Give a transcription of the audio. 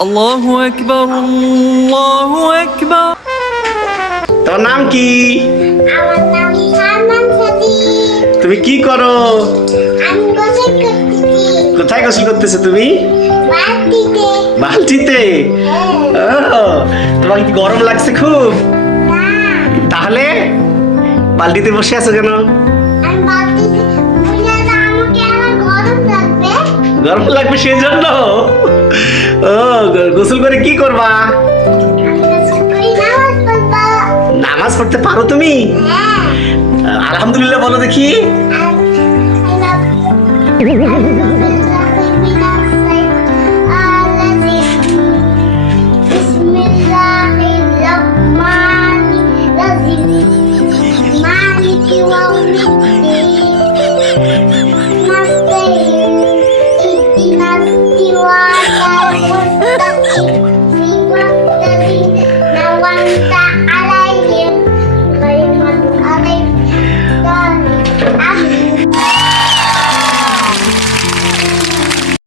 আল্লাহু আকবার আল্লাহু আকবার তোমার নাম কি? আমার নাম সালমান তুমি কি করো? কোথায় গোসল করতেছো তুমি? বালতিতে। বালতিতে? তোমার কি গরম লাগছে খুব? তাহলে বালতিতে বসে আছো কেন? গরম লাগবে সেই জন্য? গোসল করে কি করবা? নামাজ পড়তে পারো তুমি? হ্যাঁ। আলহামদুলিল্লাহ বলো দেখি।